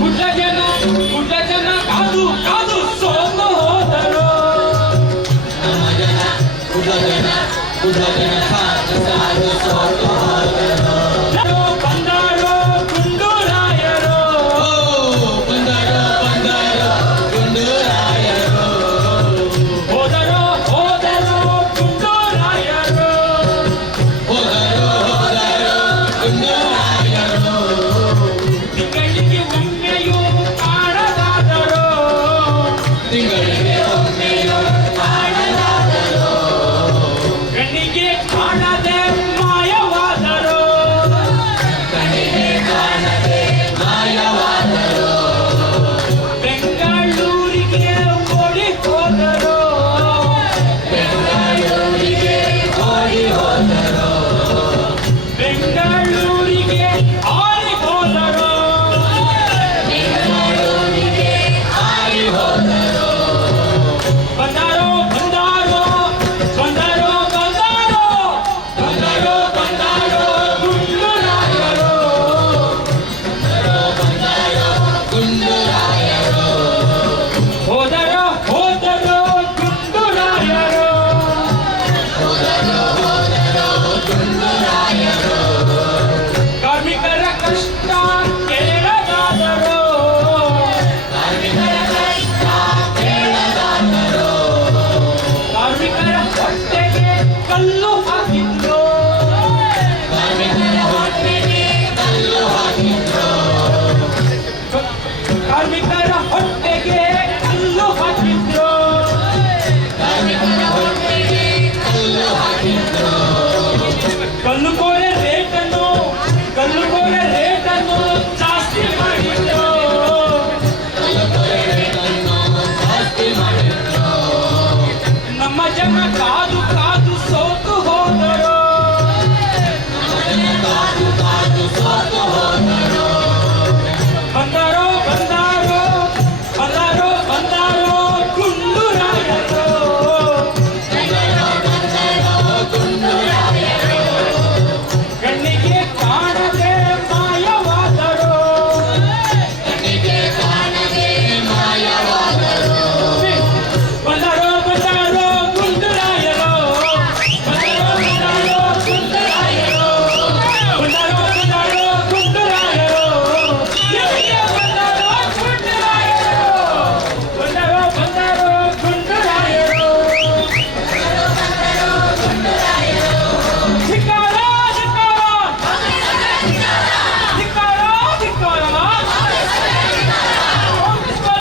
ಪುಟ ಜನ ಪುಟ ಜನ ಕಾದು ಸಾಲು ಸೋತು ಹೋದರು ನಮ ಜನ ಪುಟ ಜನ ಪುಟ ಜನ ಕಾದು ಸಾಲು ಸೋತು ಹೋದರು